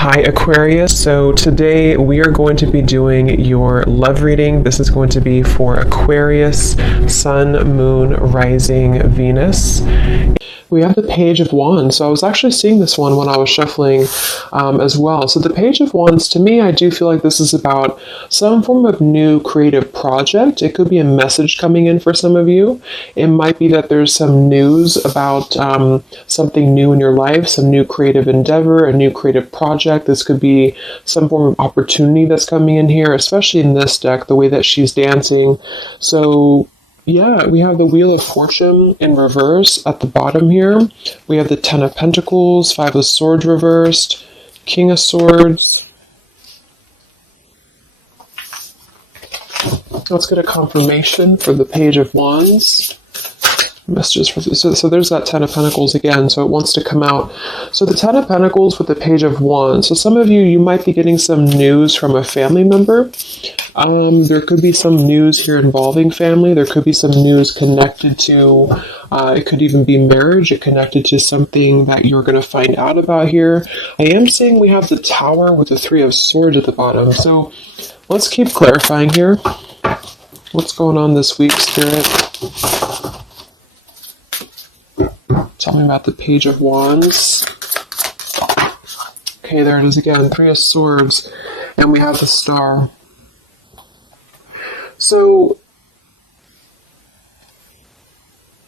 Hi Aquarius, so today we are going to be doing your love reading. This is going to be for Aquarius, Sun, Moon, Rising, Venus. We have the Page of Wands, so I was actually seeing this one when I was shuffling as well. So the Page of Wands, to me, I do feel like this is about some form of new creative project. It could be a message coming in for some of you. It might be that there's some news about something new in your life, some new creative endeavor, a new creative project. This could be some form of opportunity that's coming in here, especially in this deck, the way that she's dancing. So yeah, we have the Wheel of Fortune in reverse at the bottom here. We have the Ten of Pentacles, Five of Swords reversed, King of Swords. Let's get a confirmation for the Page of Wands. Messages for so there's that Ten of Pentacles again, so it wants to come out. So the Ten of Pentacles with the Page of Wands. So some of you might be getting some news from a family member. There could be some news here involving family. There could be some news connected to, it could even be marriage. It connected to something that you're going to find out about here. I am saying we have the Tower with the Three of Swords at the bottom. So let's keep clarifying here. What's going on this week, Spirit? Tell me about the Page of Wands. Okay, there it is again. Three of Swords. And we have the Star. So,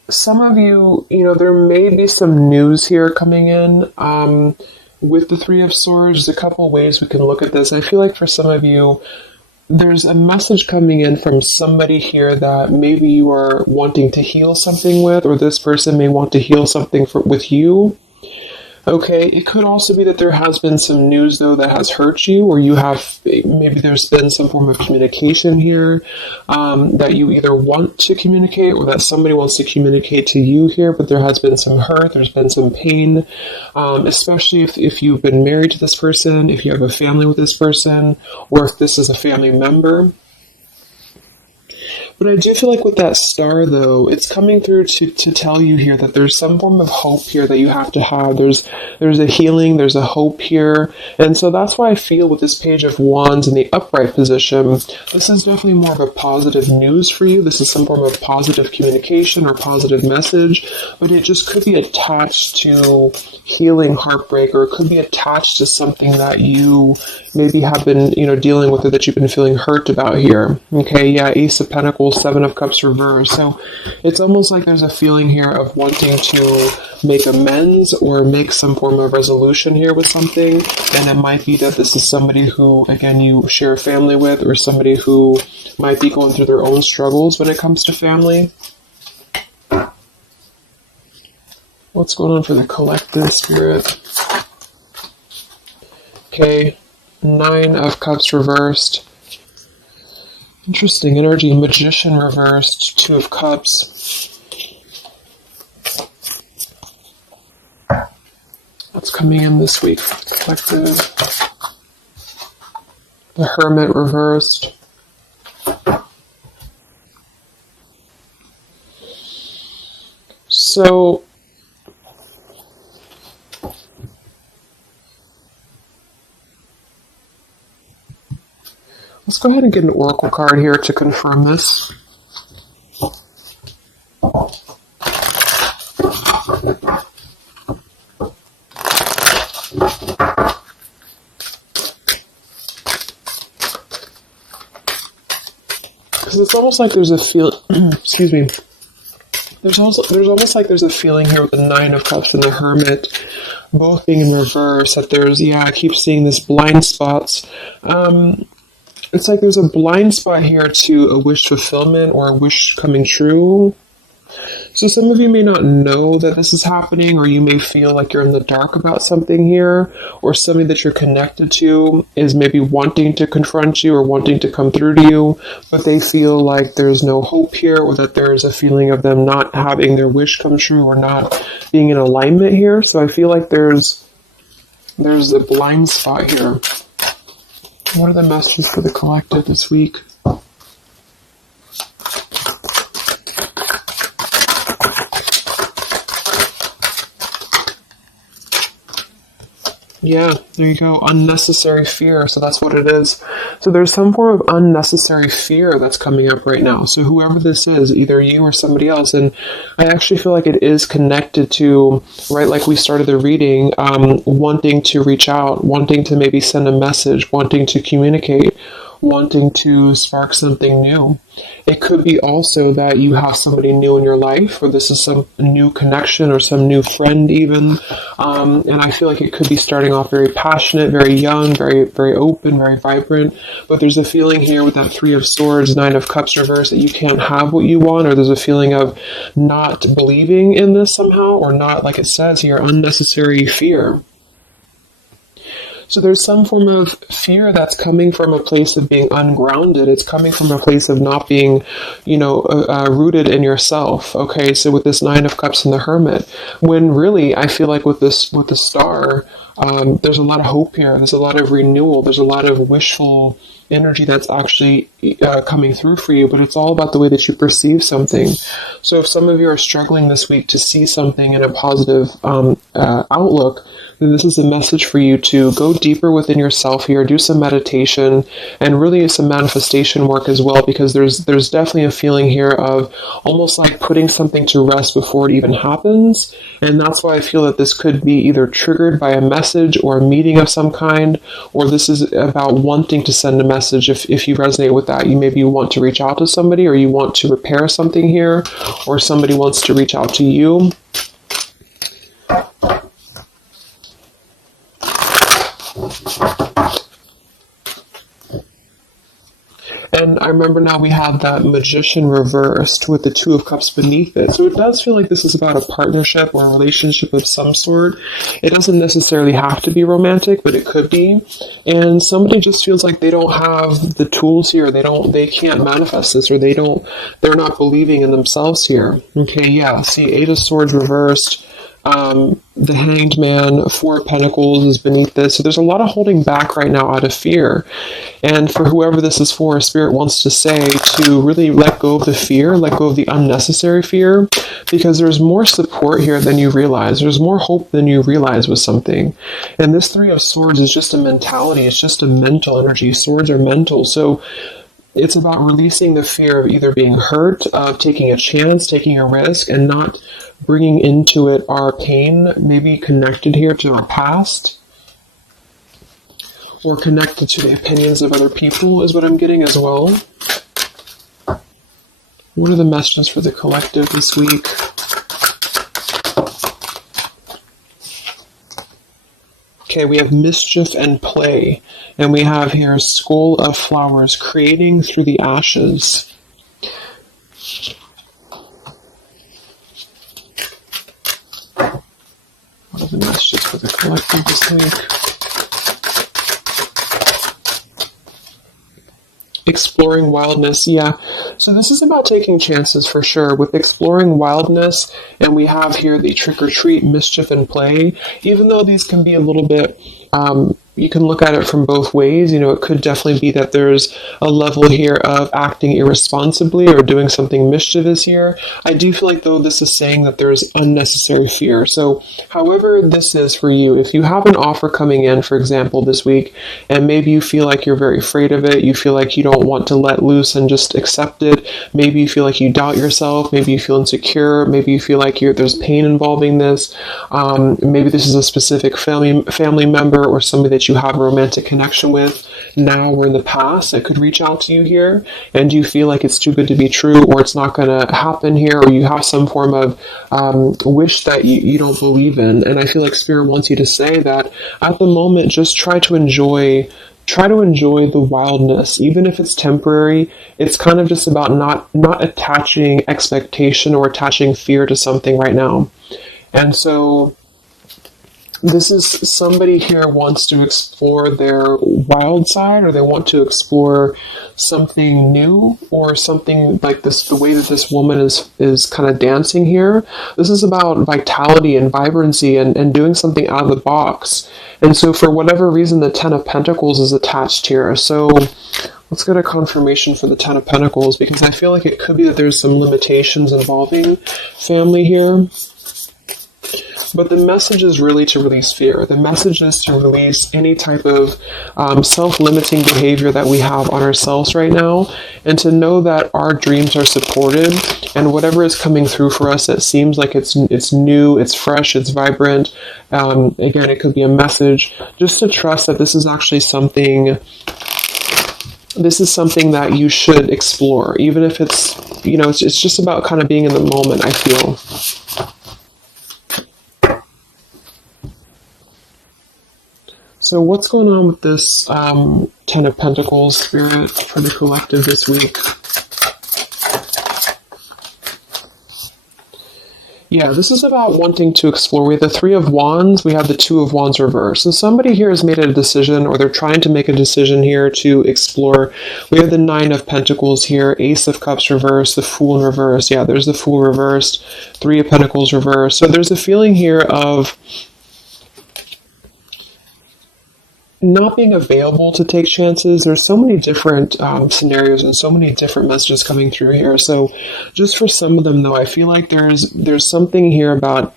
some of you, there may be some news here coming in with the Three of Swords. There's a couple ways we can look at this. I feel like for some of you, there's a message coming in from somebody here that maybe you are wanting to heal something with, or this person may want to heal something with you. Okay, it could also be that there has been some news, though, that has hurt you, or maybe there's been some form of communication here that you either want to communicate or that somebody wants to communicate to you here, but there has been some hurt, there's been some pain, especially if you've been married to this person, if you have a family with this person, or if this is a family member. But I do feel like with that Star, though, it's coming through to tell you here that there's some form of hope here that you have to have. There's a healing, there's a hope here. And so that's why I feel with this Page of Wands in the upright position, this is definitely more of a positive news for you. This is some form of positive communication or positive message, but it just could be attached to healing heartbreak, or it could be attached to something that you maybe have been, dealing with, or that you've been feeling hurt about here. Okay, yeah, Ace of Pentacles, Seven of Cups reversed. So it's almost like there's a feeling here of wanting to make amends or make some form of resolution here with something. And it might be that this is somebody who, again, you share a family with, or somebody who might be going through their own struggles when it comes to family. What's going on for the collective, Spirit? Okay, Nine of Cups reversed. Interesting energy. Magician reversed. Two of Cups. What's coming in this week for the collective? The Hermit reversed. So let's go ahead and get an oracle card here to confirm this. Because it's almost like there's a excuse me. There's almost like there's a feeling here with the Nine of Cups and the Hermit both being in reverse, that I keep seeing this blind spots. It's like there's a blind spot here to a wish fulfillment or a wish coming true. So some of you may not know that this is happening, or you may feel like you're in the dark about something here, or somebody that you're connected to is maybe wanting to confront you or wanting to come through to you, but they feel like there's no hope here, or that there's a feeling of them not having their wish come true or not being in alignment here. So I feel like there's a blind spot here. What are the messages for the collective this week? Yeah, there you go. Unnecessary fear. So that's what it is. So there's some form of unnecessary fear that's coming up right now. So whoever this is, either you or somebody else, and I actually feel like it is connected to, right, like we started the reading, wanting to reach out, wanting to maybe send a message, wanting to communicate, wanting to spark something new. It could be also that you have somebody new in your life, or this is some new connection or some new friend even. And I feel like it could be starting off very passionate, very young, very, very open, very vibrant. But there's a feeling here with that Three of Swords, Nine of Cups reverse, that you can't have what you want, or there's a feeling of not believing in this somehow, or not, like it says here, unnecessary fear. So there's some form of fear that's coming from a place of being ungrounded. It's coming from a place of not being, rooted in yourself. Okay, so with this Nine of Cups and the Hermit, when really I feel like with the Star, there's a lot of hope here. There's a lot of renewal. There's a lot of wishful energy that's actually coming through for you, but it's all about the way that you perceive something. So if some of you are struggling this week to see something in a positive outlook, then this is a message for you to go deeper within yourself here, do some meditation, and really some manifestation work as well, because there's definitely a feeling here of almost like putting something to rest before it even happens. And that's why I feel that this could be either triggered by a message or a meeting of some kind, or this is about wanting to send a message. If you resonate with that, you want to reach out to somebody, or you want to repair something here, or somebody wants to reach out to you. And I remember now we have that Magician reversed with the Two of Cups beneath it. So it does feel like this is about a partnership or a relationship of some sort. It doesn't necessarily have to be romantic, but it could be. And somebody just feels like they don't have the tools here. They can't manifest this, or they're not believing in themselves here. Okay, yeah. See, Eight of Swords reversed. The Hanged Man, Four of Pentacles is beneath this. So there's a lot of holding back right now out of fear. And for whoever this is for, Spirit wants to say to really let go of the fear, let go of the unnecessary fear, because there's more support here than you realize. There's more hope than you realize with something. And this Three of Swords is just a mentality. It's just a mental energy. Swords are mental. So it's about releasing the fear of either being hurt, of taking a chance, taking a risk, and not bringing into it our pain, maybe connected here to our past, or connected to the opinions of other people is what I'm getting as well. What are the messages for the collective this week? Okay, we have mischief and play, and we have here Skull of Flowers, creating through the ashes. What are the messages for the collective this week? Exploring wildness, yeah. So this is about taking chances for sure with exploring wildness, and we have here the trick or treat, mischief and play. Even though these can be a little bit, you can look at it from both ways. It could definitely be that there's a level here of acting irresponsibly or doing something mischievous here. I do feel like, though, this is saying that there's unnecessary fear. So however this is for you, if you have an offer coming in, for example, this week, and maybe you feel like you're very afraid of it, you feel like you don't want to let loose and just accept it, maybe you feel like you doubt yourself, maybe you feel insecure, maybe you feel like there's pain involving this, maybe this is a specific family member or somebody that you have a romantic connection with now or in the past that could reach out to you here, and you feel like it's too good to be true, or it's not going to happen here, or you have some form of wish that you don't believe in. And I feel like Spirit wants you to say that at the moment, just try to enjoy the wildness, even if it's temporary. It's kind of just about not attaching expectation or attaching fear to something right now. And so this is somebody here wants to explore their wild side, or they want to explore something new, or something like this, the way that this woman is kind of dancing here. This is about vitality and vibrancy and doing something out of the box. And so for whatever reason, the Ten of Pentacles is attached here. So let's get a confirmation for the Ten of Pentacles, because I feel like it could be that there's some limitations involving family here. But the message is really to release fear. The message is to release any type of self-limiting behavior that we have on ourselves right now, and to know that our dreams are supported, and whatever is coming through for us that seems like it's new, it's fresh, it's vibrant. Again, it could be a message. Just to trust that this is actually something. This is something that you should explore, even if it's, it's just about kind of being in the moment, I feel. So what's going on with this Ten of Pentacles spirit for the collective this week? Yeah, this is about wanting to explore. We have the Three of Wands, we have the Two of Wands reversed. So somebody here has made a decision, or they're trying to make a decision here to explore. We have the Nine of Pentacles here, Ace of Cups reversed, the Fool in reverse. Yeah, there's the Fool reversed, Three of Pentacles reversed. So there's a feeling here of not being available to take chances. There's so many different scenarios and so many different messages coming through here. So just for some of them, though, I feel like there's something here about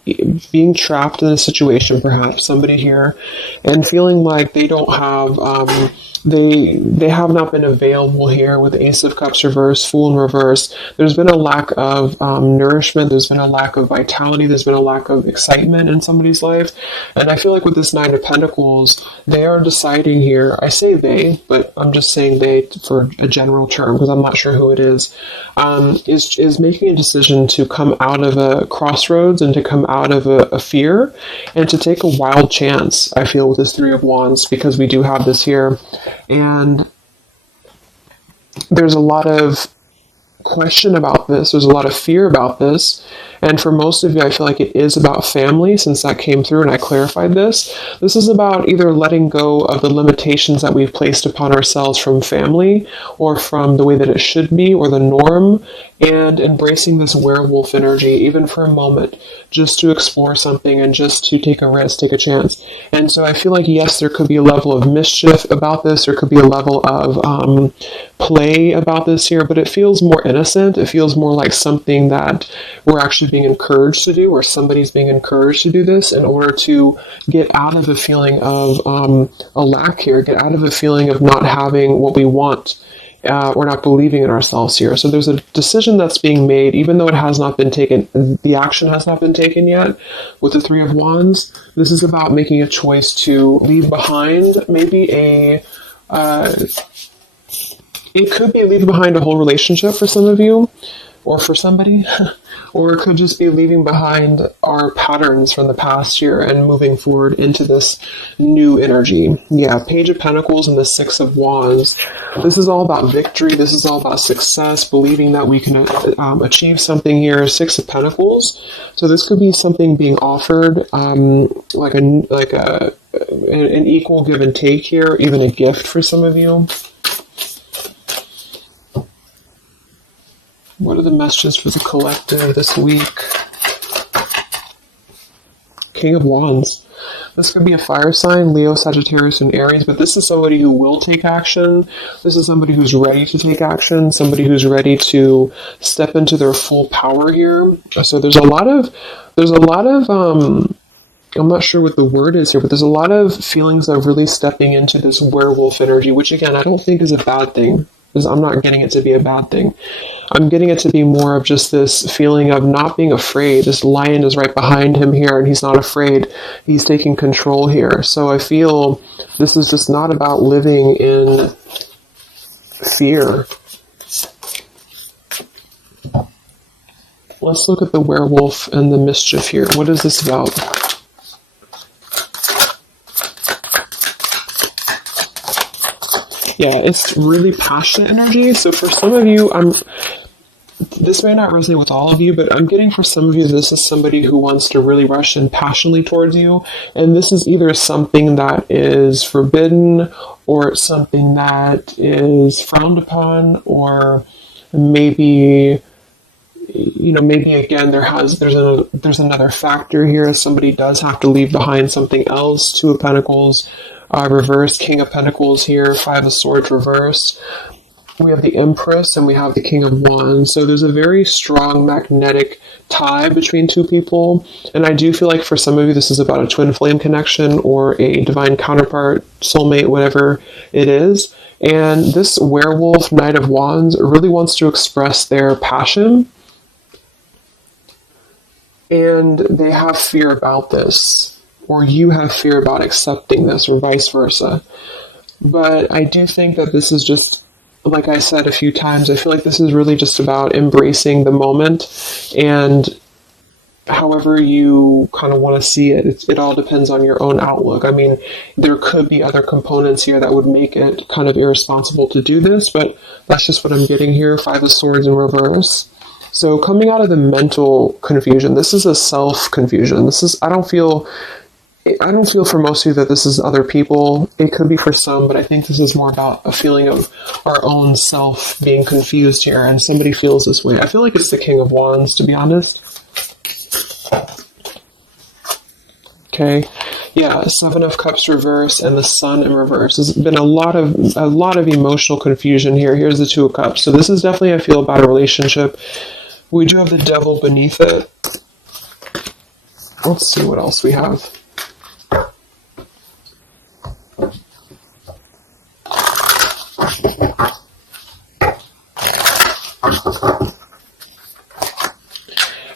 being trapped in a situation, perhaps somebody here, and feeling like they don't have they have not been available here with Ace of Cups reverse, Fool in reverse. There's been a lack of nourishment. There's been a lack of vitality. There's been a lack of excitement in somebody's life. And I feel like with this Nine of Pentacles, they are deciding here, I say they, but I'm just saying they for a general term because I'm not sure who it is making a decision to come out of a crossroads and to come out of a fear and to take a wild chance, I feel, with this Three of Wands, because we do have this here. And there's a lot of question about this. There's a lot of fear about this. And for most of you, I feel like it is about family, since that came through and I clarified this. This is about either letting go of the limitations that we've placed upon ourselves from family or from the way that it should be or the norm, and embracing this werewolf energy, even for a moment, just to explore something and just to take a risk, take a chance. And so I feel like, yes, there could be a level of mischief about this. There could be a level of play about this here, but it feels more innocent. It feels more like something that we're actually being encouraged to do, or somebody's being encouraged to do this in order to get out of a feeling of a lack here, get out of a feeling of not having what we want. Or not believing in ourselves here. So there's a decision that's being made, even though it has not been taken, the action has not been taken yet. With the Three of Wands, this is about making a choice to leave behind maybe it could be leaving behind a whole relationship for some of you, or for somebody, or it could just be leaving behind our patterns from the past year and moving forward into this new energy. Yeah, Page of Pentacles and the Six of Wands. This is all about victory. This is all about success, believing that we can achieve something here. Six of Pentacles. So this could be something being offered, like an equal give and take here, even a gift for some of you. What are the messages for the collective this week? King of Wands. This could be a fire sign, Leo, Sagittarius, and Aries, but this is somebody who will take action. This is somebody who's ready to take action, somebody who's ready to step into their full power here. So there's a lot of, I'm not sure what the word is here, but there's a lot of feelings of really stepping into this werewolf energy, which again, I don't think is a bad thing. I'm not getting it to be a bad thing. I'm getting it to be more of just this feeling of not being afraid. This lion is right behind him here, and he's not afraid. He's taking control here. So I feel this is just not about living in fear. Let's look at the werewolf and the mischief here. What is this about? Yeah, it's really passionate energy. So for some of you, this may not resonate with all of you, but I'm getting for some of you, this is somebody who wants to really rush in passionately towards you. And this is either something that is forbidden, or it's something that is frowned upon, or maybe, maybe again, there's another factor here. Somebody does have to leave behind something else. Two of Pentacles reversed, King of Pentacles here, Five of Swords reversed. we have the Empress and we have the King of Wands. So there's a very strong magnetic tie between two people. And I do feel like for some of you, this is about a twin flame connection or a divine counterpart, soulmate, whatever it is. And this werewolf, Knight of Wands, really wants to express their passion. And they have fear about this, or you have fear about accepting this, or vice versa. But I do think that this is just, like I said a few times, I feel like this is really just about embracing the moment, and however you kind of want to see it, it all depends on your own outlook. I mean, there could be other components here that would make it kind of irresponsible to do this, but that's just what I'm getting here. Five of Swords in reverse. So coming out of the mental confusion, this is a self-confusion. I don't feel for most of you that this is other people. It could be for some, but I think this is more about a feeling of our own self being confused here, and somebody feels this way. I feel like it's the King of Wands, to be honest. Okay. Yeah, Seven of Cups reverse and the Sun in reverse. There's been a lot of emotional confusion here. Here's the Two of Cups. So this is definitely, I feel, about a relationship. We do have the Devil beneath it. Let's see what else we have.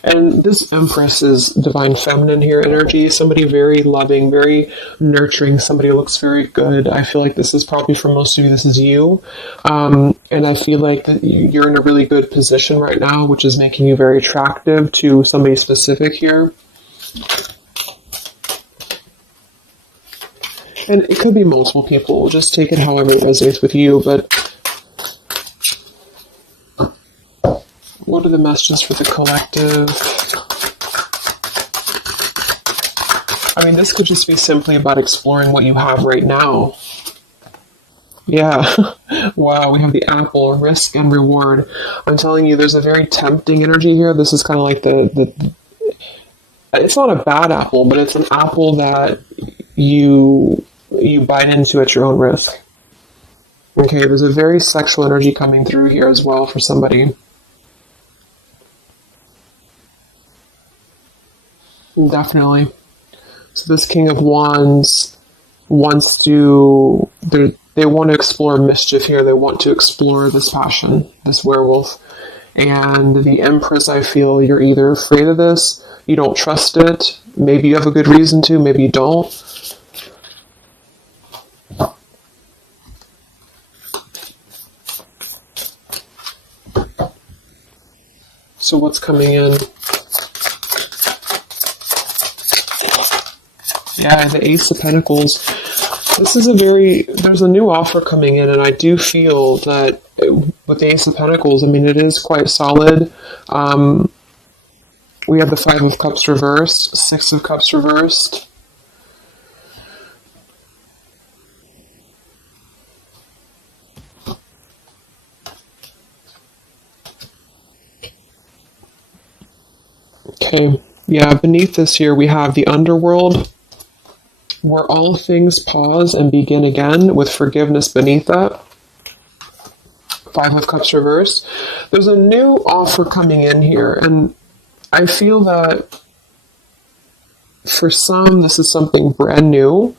And this Empress is divine feminine here energy. Somebody very loving, very nurturing. Somebody who looks very good. I feel like this is probably for most of you, this is you. And I feel like that you're in a really good position right now, which is making you very attractive to somebody specific here. And it could be multiple people. Just take it however it resonates with you. But what are the messages for the collective? I mean, this could just be simply about exploring what you have right now. Yeah. Wow, we have the apple, risk and reward. I'm telling you, there's a very tempting energy here. This is kind of like the it's not a bad apple, but it's an apple that you bite into at your own risk. Okay, there's a very sexual energy coming through here as well for somebody. Definitely. So this King of Wands wants to, they want to explore mischief here. They want to explore this passion, this werewolf. And the Empress, I feel you're either afraid of this, you don't trust it, maybe you have a good reason to, maybe you don't. So what's coming in? Yeah, the Ace of Pentacles. This is there's a new offer coming in, and I do feel that with the Ace of Pentacles, I mean, it is quite solid. We have the Five of Cups reversed, Six of Cups reversed. Okay, yeah, beneath this here we have the Underworld, where all things pause and begin again, with forgiveness beneath that. Five of Cups reversed. There's a new offer coming in here, and I feel that for some, this is something brand new,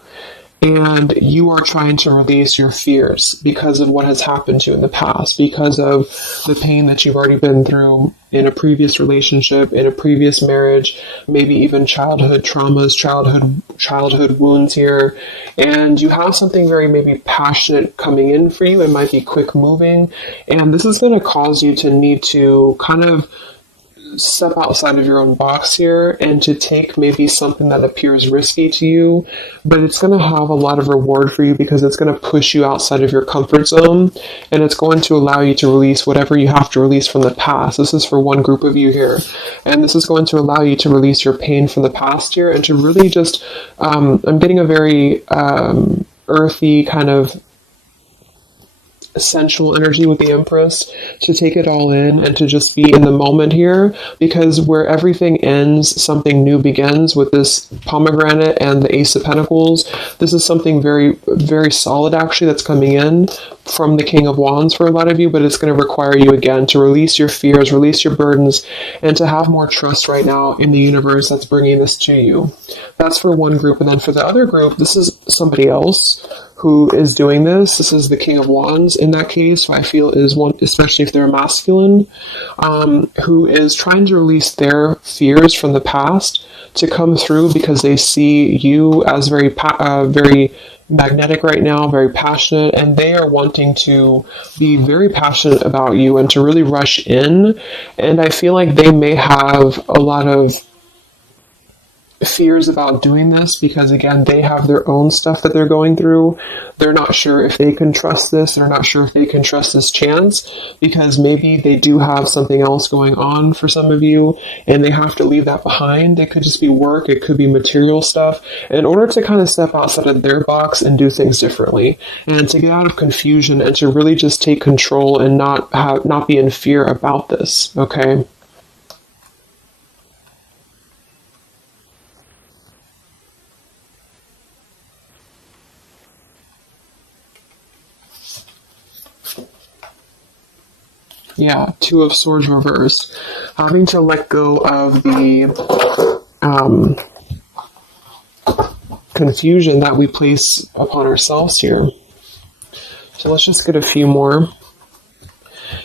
and you are trying to release your fears because of what has happened to you in the past, because of the pain that you've already been through in a previous relationship, in a previous marriage, maybe even childhood traumas, childhood wounds here. And you have something very maybe passionate coming in for you. It might be quick moving. And this is going to cause you to need to kind of step outside of your own box here and to take maybe something that appears risky to you, but it's going to have a lot of reward for you because it's going to push you outside of your comfort zone, and it's going to allow you to release whatever you have to release from the past. This is for one group of you here, and this is going to allow you to release your pain from the past here and to really just I'm getting a very earthy kind of sensual energy with the Empress, to take it all in and to just be in the moment here, because where everything ends, something new begins with this pomegranate and the Ace of Pentacles. This is something very, very solid actually that's coming in from the King of Wands for a lot of you, but it's going to require you again to release your fears, release your burdens, and to have more trust right now in the universe that's bringing this to you. That's for one group. And then for the other group, this is somebody else who is doing this. This is the King of Wands in that case, who I feel is one, especially if they're masculine, who is trying to release their fears from the past to come through, because they see you as very magnetic right now, very passionate, and they are wanting to be very passionate about you and to really rush in. And I feel like they may have a lot of fears about doing this, because again, they have their own stuff that they're going through. They're not sure if they can trust this. They're not sure if they can trust this chance, because maybe they do have something else going on for some of you, and they have to leave that behind. It could just be work. It could be material stuff, in order to kind of step outside of their box and do things differently, and to get out of confusion and to really just take control and not be in fear about this. Okay. Yeah, Two of Swords reversed. Having to let go of the confusion that we place upon ourselves here. So let's just get a few more.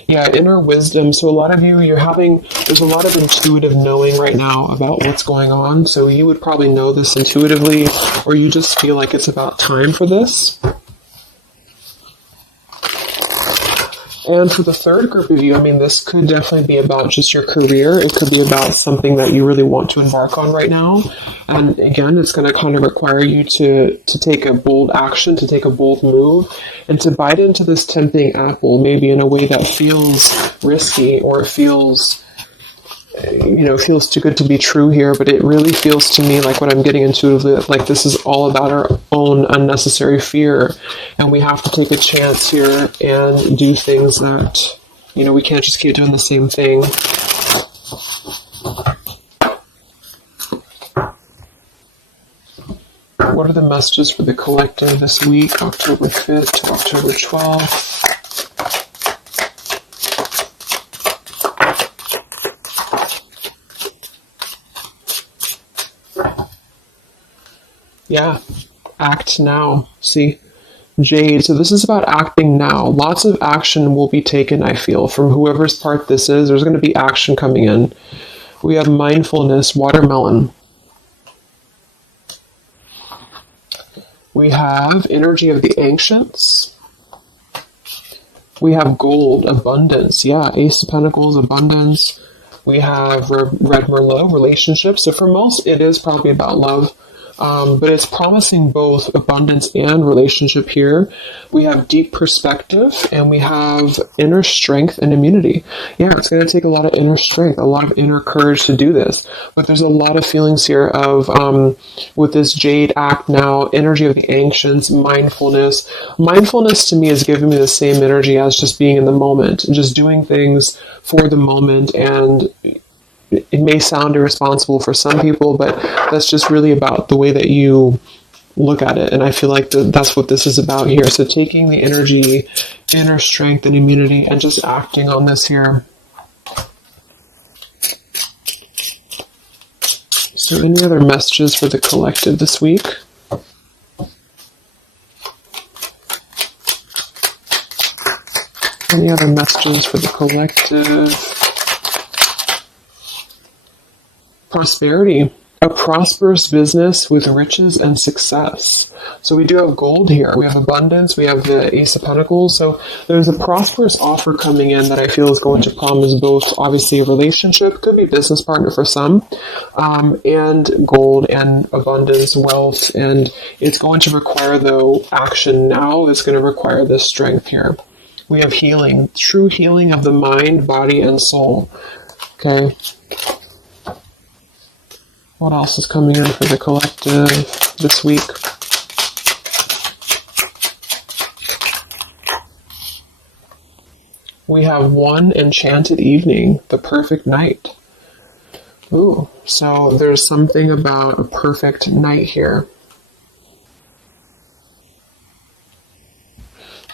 Yeah, inner wisdom. So a lot of you, there's a lot of intuitive knowing right now about what's going on. So you would probably know this intuitively, or you just feel like it's about time for this. And for the third group of you, I mean, this could definitely be about just your career. It could be about something that you really want to embark on right now. And again, it's going to kind of require you to take a bold action, to take a bold move, and to bite into this tempting apple, maybe in a way that feels risky, or feels too good to be true here, but it really feels to me like what I'm getting intuitively, like this is all about our own unnecessary fear, and we have to take a chance here and do things that, we can't just keep doing the same thing. What are the messages for the collective this week, October 5th to October 12th? Yeah, act now. See, Jade. So this is about acting now. Lots of action will be taken, I feel, from whoever's part this is. There's going to be action coming in. We have mindfulness, watermelon. We have energy of the ancients. We have gold, abundance. Yeah, Ace of Pentacles, abundance. We have Red Merlot, relationships. So for most, it is probably about love. But it's promising both abundance and relationship here. We have deep perspective, and we have inner strength and immunity. Yeah, it's going to take a lot of inner strength, a lot of inner courage to do this. But there's a lot of feelings here of, with this Jade, act now, energy of the ancients, mindfulness. Mindfulness to me is giving me the same energy as just being in the moment, just doing things for the moment. And it may sound irresponsible for some people, but that's just really about the way that you look at it. And I feel like that's what this is about here. So taking the energy, inner strength and immunity, and just acting on this here. So any other messages for the collective this week? Any other messages for the collective? Prosperity, a prosperous business with riches and success. So we do have gold here. We have abundance. We have the Ace of Pentacles. So there's a prosperous offer coming in that I feel is going to promise both, obviously, a relationship, could be business partner for some, and gold and abundance, wealth. And it's going to require, though, action now. It's going to require this strength here. We have healing, true healing of the mind, body, and soul. Okay. What else is coming in for the collective this week? We have one enchanted evening, the perfect night. Ooh, so there's something about a perfect night here.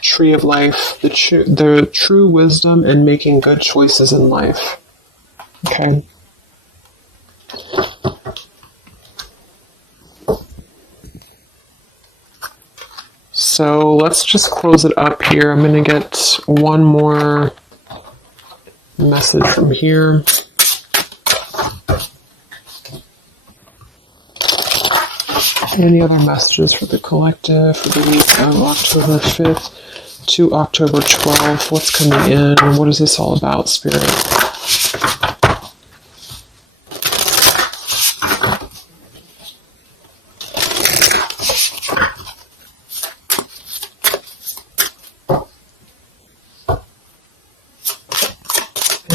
Tree of life, the true wisdom and making good choices in life. Okay. So let's just close it up here. I'm going to get one more message from here. Any other messages for the collective for the week of October 5th to October 12th? What's coming in? What is this all about, Spirit?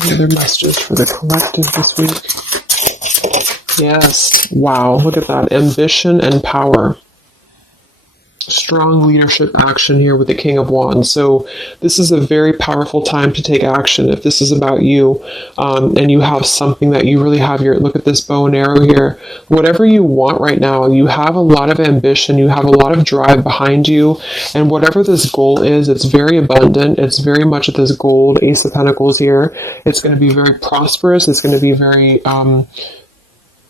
Any other messages for the collective this week? Yes. Wow, look at that. Ambition and power. Strong leadership action here with the King of Wands. So this is a very powerful time to take action. If this is about you, and you have something that you really have your, look at this bow and arrow here. Whatever you want right now, you have a lot of ambition, you have a lot of drive behind you, and whatever this goal is, it's very abundant. It's very much at this gold, Ace of Pentacles here. It's going to be very prosperous. It's going to be very,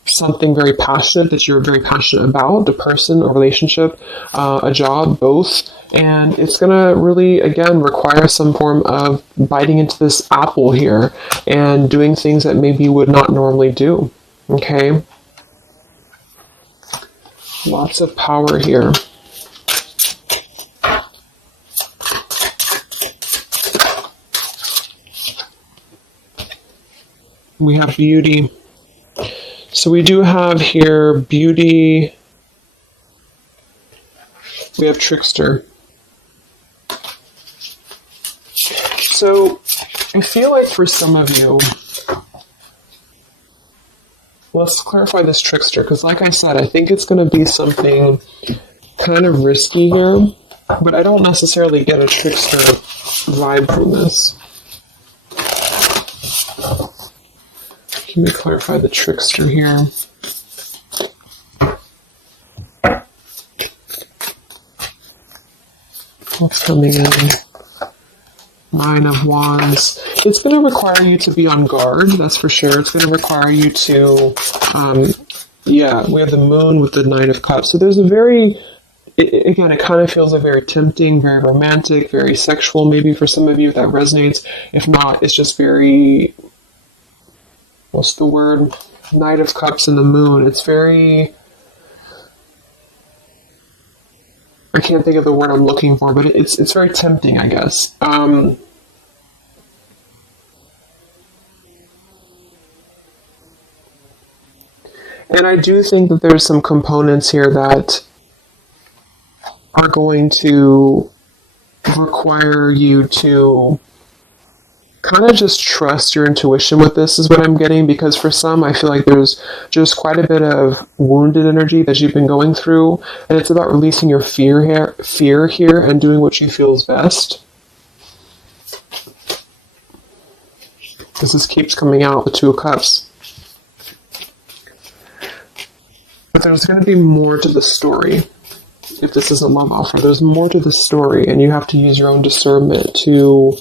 something very passionate that you're very passionate about, the person, a relationship, a job, both. And it's going to really, again, require some form of biting into this apple here and doing things that maybe you would not normally do. Okay? Lots of power here. We have beauty. So we do have here beauty. We have trickster. So I feel like for some of you, let's clarify this trickster, because like I said, I think it's going to be something kind of risky here, but I don't necessarily get a trickster vibe from this. Let me clarify the trickster here. What's coming in? Nine of Wands. It's going to require you to be on guard, that's for sure. It's going to require you to, we have the Moon with the Nine of Cups. So there's a very, again, it kind of feels like very tempting, very romantic, very sexual, maybe for some of you if that resonates. If not, it's just very, what's the word? Knight of Cups and the Moon. It's very, I can't think of the word I'm looking for, but it's very tempting, I guess. And I do think that there's some components here that are going to require you to kind of just trust your intuition with this, is what I'm getting, because for some, I feel like there's just quite a bit of wounded energy that you've been going through, and it's about releasing your fear here and doing what you feel is best. Because this keeps coming out, the Two of Cups. But there's going to be more to the story. If this is a love offer, there's more to the story, and you have to use your own discernment to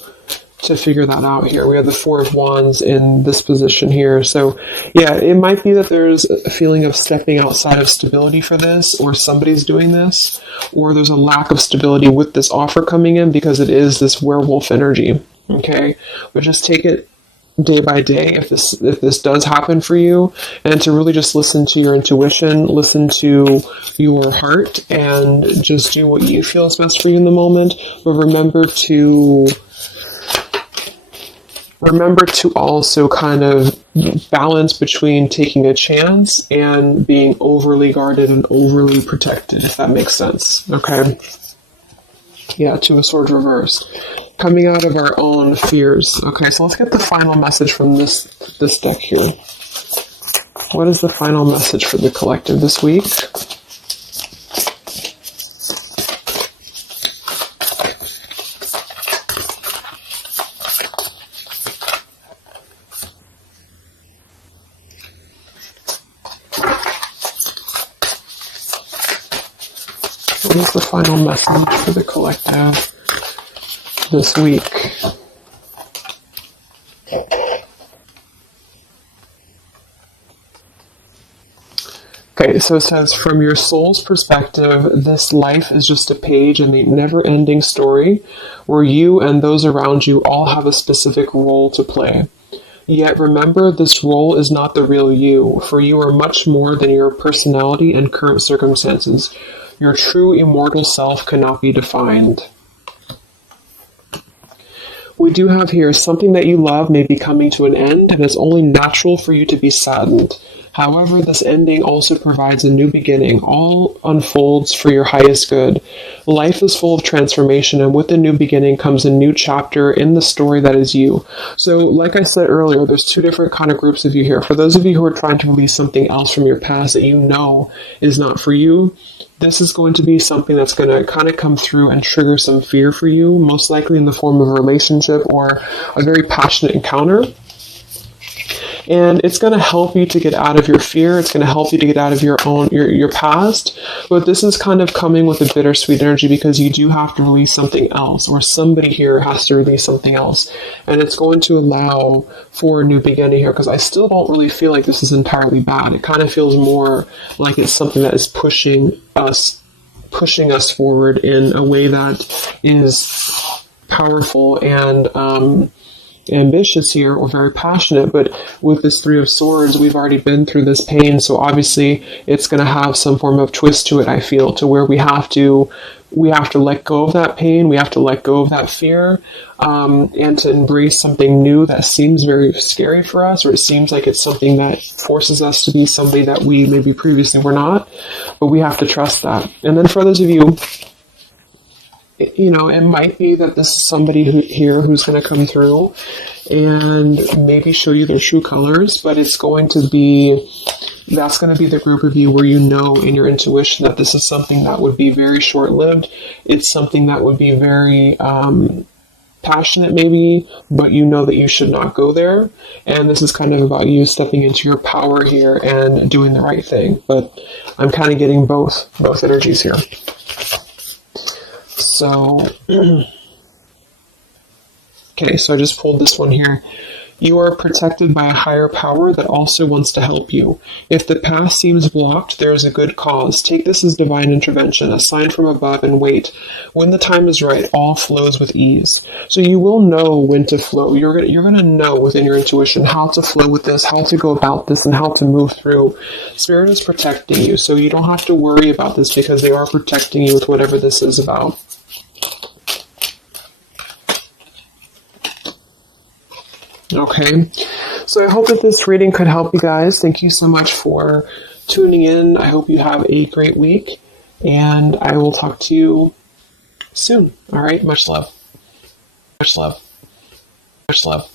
figure that out here. We have the Four of Wands in this position here. So, yeah, it might be that there's a feeling of stepping outside of stability for this, or somebody's doing this, or there's a lack of stability with this offer coming in because it is this werewolf energy. Okay? But just take it day by day if this does happen for you, and to really just listen to your intuition, listen to your heart, and just do what you feel is best for you in the moment. But remember to also kind of balance between taking a chance and being overly guarded and overly protected, if that makes sense. Okay? Yeah, Two of Swords reverse. Coming out of our own fears. Okay, so let's get the final message from this deck here. What is the final message for the collective this week? what is the final message for the collective this week? Okay, so it says, from your soul's perspective, this life is just a page in the never-ending story where you and those around you all have a specific role to play. Yet remember, this role is not the real you, for you are much more than your personality and current circumstances. Your true immortal self cannot be defined. We do have here, something that you love may be coming to an end, and it's only natural for you to be saddened. However, this ending also provides a new beginning. All unfolds for your highest good. Life is full of transformation, and with the new beginning comes a new chapter in the story that is you. So, like I said earlier, there's two different kind of groups of you here. For those of you who are trying to release something else from your past that you know is not for you, this is going to be something that's going to kind of come through and trigger some fear for you, most likely in the form of a relationship or a very passionate encounter. And it's going to help you to get out of your fear. It's going to help you to get out of your past. But this is kind of coming with a bittersweet energy because you do have to release something else, or somebody here has to release something else. And it's going to allow for a new beginning here, because I still don't really feel like this is entirely bad. It kind of feels more like it's something that is pushing us forward in a way that is powerful and ambitious here, or very passionate. But with this Three of Swords, we've already been through this pain, so obviously it's going to have some form of twist to it, I feel, to where we have to let go of that pain, we have to let go of that fear, and to embrace something new that seems very scary for us, or it seems like it's something that forces us to be somebody that we maybe previously were not, but we have to trust that. And then for those of you, you know, it might be that this is somebody who's going to come through and maybe show you their true colors, but that's going to be the group of you where you know in your intuition that this is something that would be very short-lived. It's something that would be very passionate maybe, but you know that you should not go there. And this is kind of about you stepping into your power here and doing the right thing. But I'm kind of getting both energies here. So, okay, so I just pulled this one here. You are protected by a higher power that also wants to help you. If the path seems blocked, there is a good cause. Take this as divine intervention, a sign from above, and wait. When the time is right, all flows with ease. So you will know when to flow. You're going to know within your intuition how to flow with this, how to go about this, and how to move through. Spirit is protecting you, so you don't have to worry about this because they are protecting you with whatever this is about. Okay, so I hope that this reading could help you guys. Thank you so much for tuning in. I hope you have a great week, and I will talk to you soon. All right, much love. Much love. Much love.